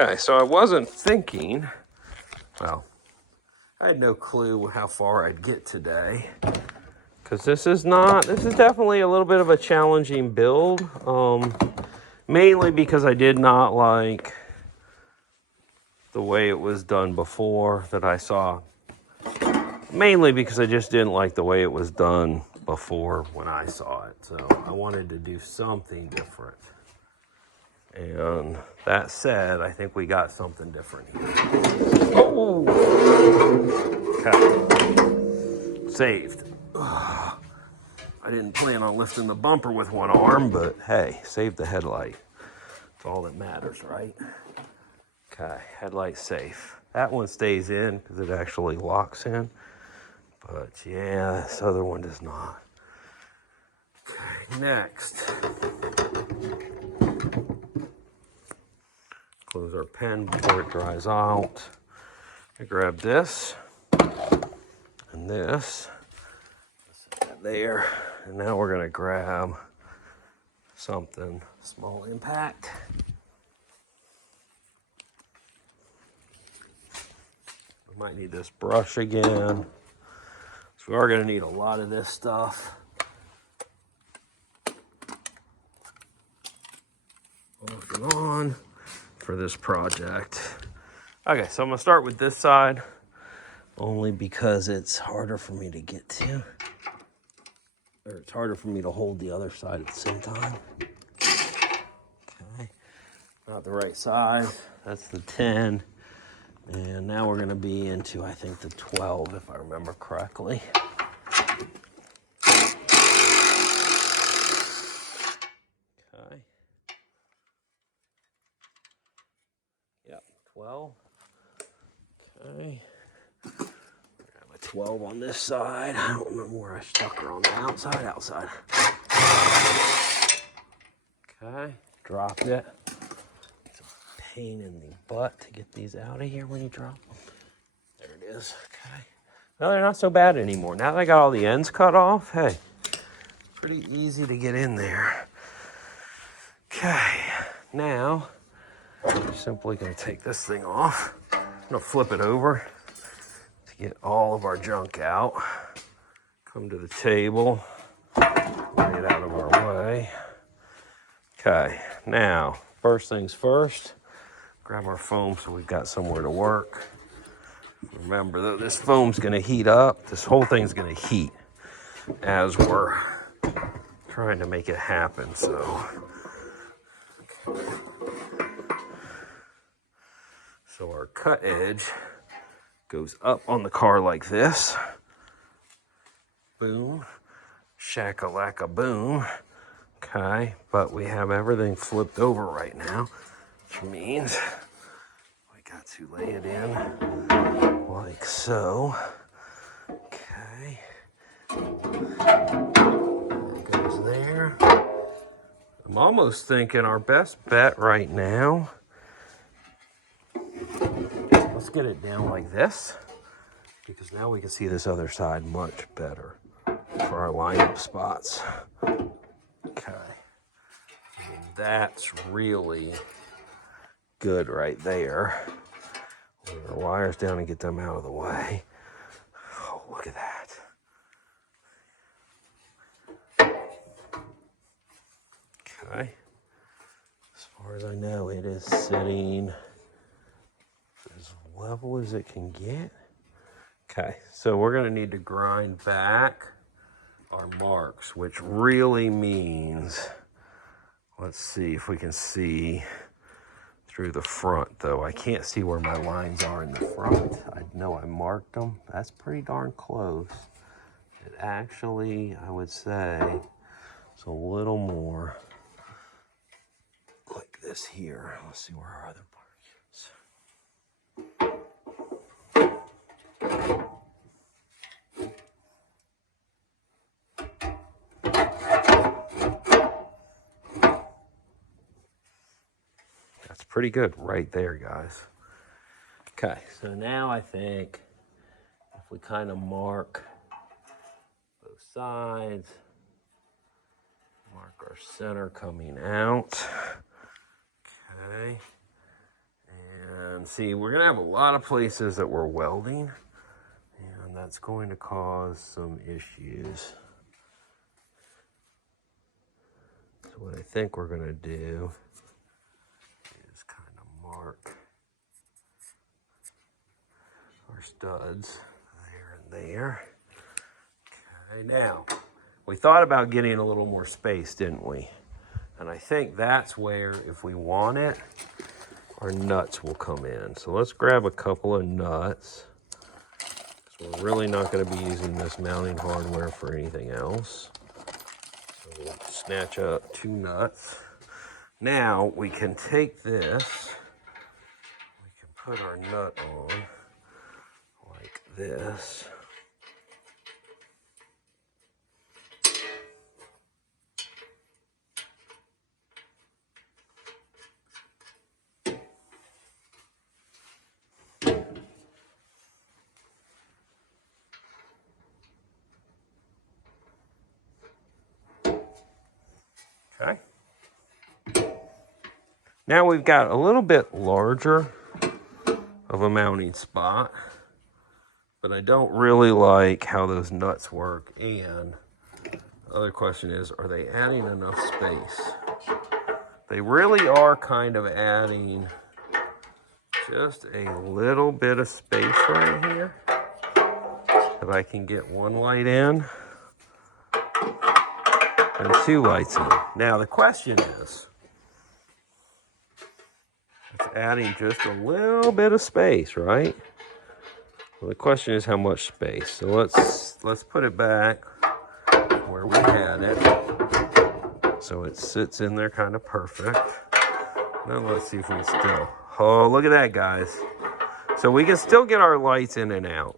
Okay, so I wasn't thinking, well, I had no clue how far I'd get today. Because this is definitely a little bit of a challenging build. Mainly because I did not like the way it was done before that I saw. Mainly because I just didn't like the way it was done before when I saw it. So I wanted to do something different. And that said, I think we got something different here. Oh! Okay. Saved. Ugh. I didn't plan on lifting the bumper with one arm, but hey, saved the headlight. That's all that matters, right? Okay, headlight safe. That one stays in because it actually locks in. But yeah, this other one does not. Okay, next. Close our pen before it dries out. I grab this and this. Set that there. And now we're gonna grab something small impact. We might need this brush again. So we are gonna need a lot of this stuff. Off and on for this project. Okay, so I'm gonna start with this side only because it's harder for me to get to. Or it's harder for me to hold the other side at the same time. Okay, not the right size. That's the 10. And now we're gonna be into, I think, the 12, if I remember correctly. Okay. Yep, 12. Okay. Grab a 12 on this side. I don't remember where I stuck her on the outside. Okay, dropped it. It's a pain in the butt to get these out of here when you drop them. There it is, okay. Well, they're not so bad anymore. Now that I got all the ends cut off, hey, pretty easy to get in there. Okay, now, I'm simply gonna take this thing off. I'm gonna flip it over to get all of our junk out. Come to the table, lay it out of our way. Okay, now, first things first, grab our foam so we've got somewhere to work. Remember, though, this foam's gonna heat up. This whole thing's gonna heat as we're trying to make it happen, so. So our cut edge goes up on the car like this. Boom, shakalaka boom. Okay, but we have everything flipped over right now, which means we got to lay it in like so. Okay, that goes there. I'm almost thinking our best bet right now, let's get it down like this, because now we can see this other side much better for our lineup spots. Okay. And that's really good right there. Move our wires down and get them out of the way. Oh, look at that. Okay. As far as I know, it is sitting as level as it can get. Okay, so we're gonna need to grind back our marks, which really means, let's see if we can see through the front, though. I can't see where my lines are in the front. I know I marked them. That's pretty darn close. It actually, I would say, it's a little more like this here. Let's see where our other That's pretty good right there, guys. Okay, so now I think if we kind of mark both sides, mark our center coming out, okay, And see, we're going to have a lot of places that we're welding, and that's going to cause some issues. So what I think we're going to do is kind of mark our studs there and there. Okay, now, we thought about getting a little more space, didn't we? And I think that's where, if we want it, our nuts will come in. So let's grab a couple of nuts. So we're really not going to be using this mounting hardware for anything else. So we'll snatch up 2 nuts. Now we can take this, we can put our nut on like this. Okay. Now we've got a little bit larger of a mounting spot, but I don't really like how those nuts work. And the other question is, are they adding enough space? They really are kind of adding just a little bit of space right here. If I can get 1 light in and 2 lights in. Now the question is, it's adding just a little bit of space, right? Well, the question is how much space. So let's put it back where we had it. So it sits in there kind of perfect. Now let's see if we can still, oh, look at that, guys. So we can still get our lights in and out,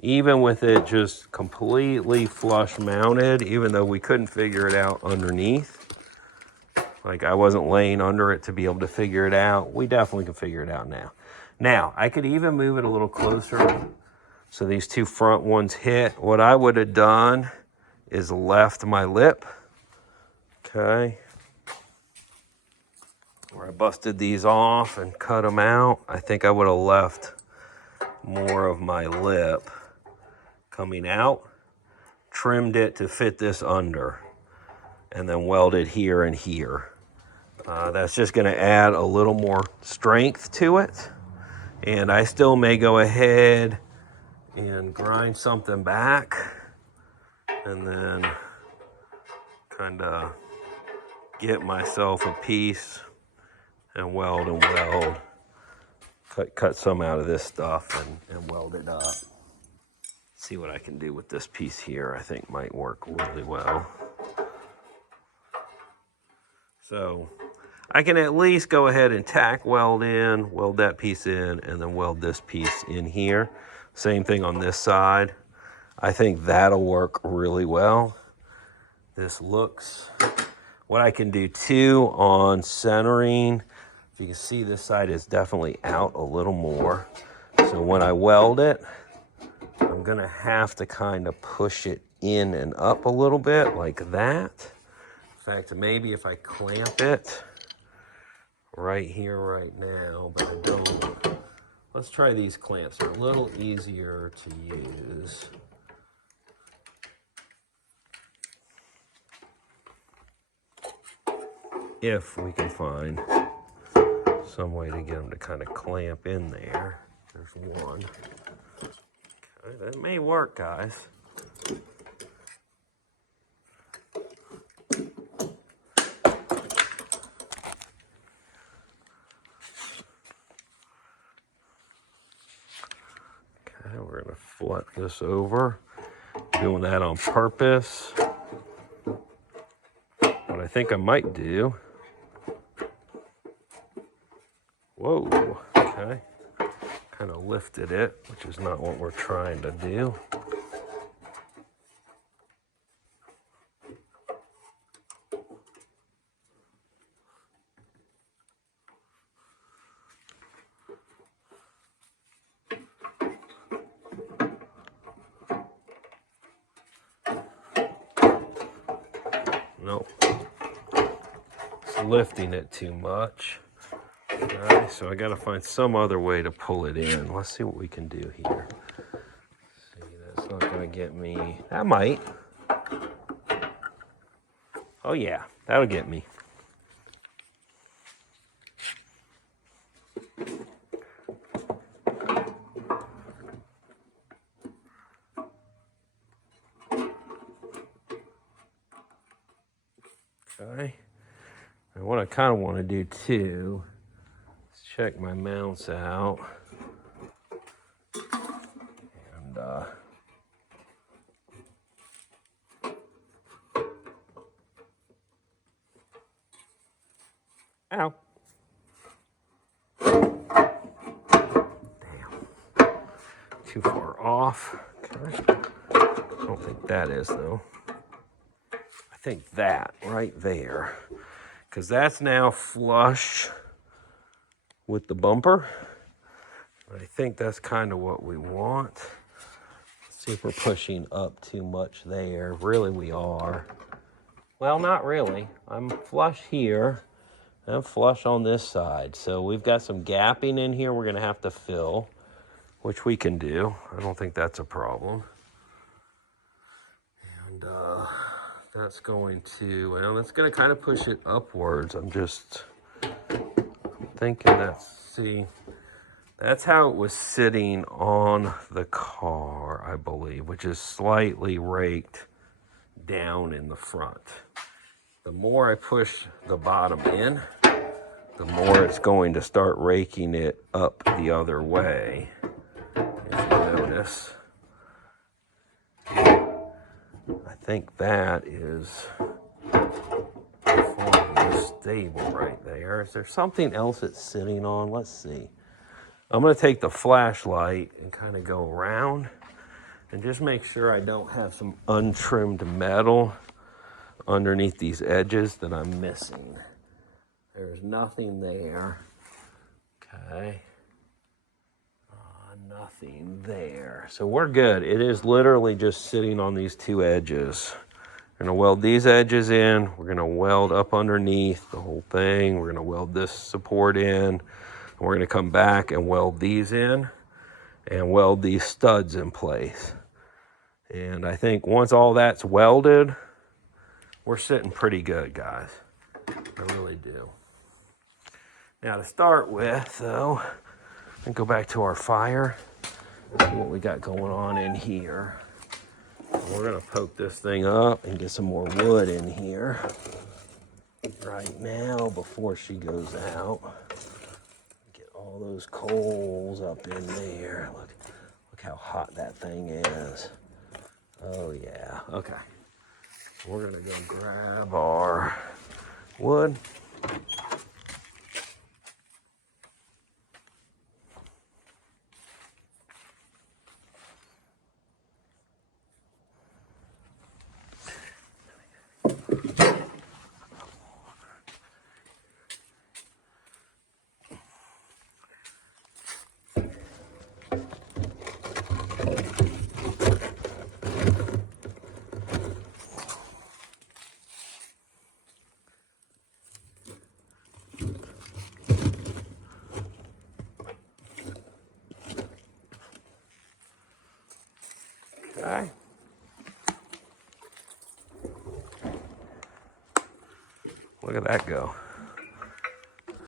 even with it just completely flush mounted, even though we couldn't figure it out underneath. Like I wasn't laying under it to be able to figure it out. We definitely can figure it out now. Now, I could even move it a little closer so these 2 front ones hit. What I would have done is left my lip, okay, where I busted these off and cut them out. I think I would have left more of my lip coming out, trimmed it to fit this under, and then welded here and here. That's just going to add a little more strength to it. And I still may go ahead and grind something back and then kind of get myself a piece and weld and weld. Cut some out of this stuff and weld it up. See what I can do with this piece here. I think might work really well. So I can at least go ahead and tack weld in, weld that piece in, and then weld this piece in here. Same thing on this side. I think that'll work really well. This looks, what I can do too on centering, if you can see this side is definitely out a little more. So when I weld it, I'm gonna have to kind of push it in and up a little bit like that. In fact, maybe if I clamp it right here, right now, but I don't. Let's try these clamps. They're a little easier to use. If we can find some way to get them to kind of clamp in there. There's one. Okay, that may work, guys. We're going to flip this over, doing that on purpose. What I think I might do, whoa, okay, kind of lifted it, which is not what we're trying to do. Nope, it's lifting it too much. Alright, so I gotta find some other way to pull it in. Let's see what we can do here. See, that's not gonna get me. That might. Oh yeah, that'll get me. Okay. And what I kind of want to do too is check my mounts out. And ow. Damn. Too far off. Okay. I don't think that is though. I think that right there. Because that's now flush with the bumper. I think that's kind of what we want. Let's see if we're pushing up too much there. Really, we are. Well, not really. I'm flush here. I'm flush on this side. So we've got some gapping in here we're going to have to fill, which we can do. I don't think that's a problem. And that's going to, well, that's going to kind of push it upwards. I'm just thinking that's, see, that's how it was sitting on the car, I believe, which is slightly raked down in the front. The more I push the bottom in, the more it's going to start raking it up the other way, if you notice. I think that is stable right there. Is there something else it's sitting on? Let's see. I'm going to take the flashlight and kind of go around and just make sure I don't have some untrimmed metal underneath these edges that I'm missing. There's nothing there. Okay. Nothing there. So we're good. It is literally just sitting on these two edges. We're going to weld these edges in. We're going to weld up underneath the whole thing. We're going to weld this support in. And we're going to come back and weld these in and weld these studs in place. And I think once all that's welded, we're sitting pretty good, guys. I really do. Now to start with, though, and go back to our fire, see what we got going on in here. We're gonna poke this thing up and get some more wood in here right now before she goes out. Get all those coals up in there. Look how hot that thing is. Oh yeah, okay. We're gonna go grab our wood. Okay. Look at that go.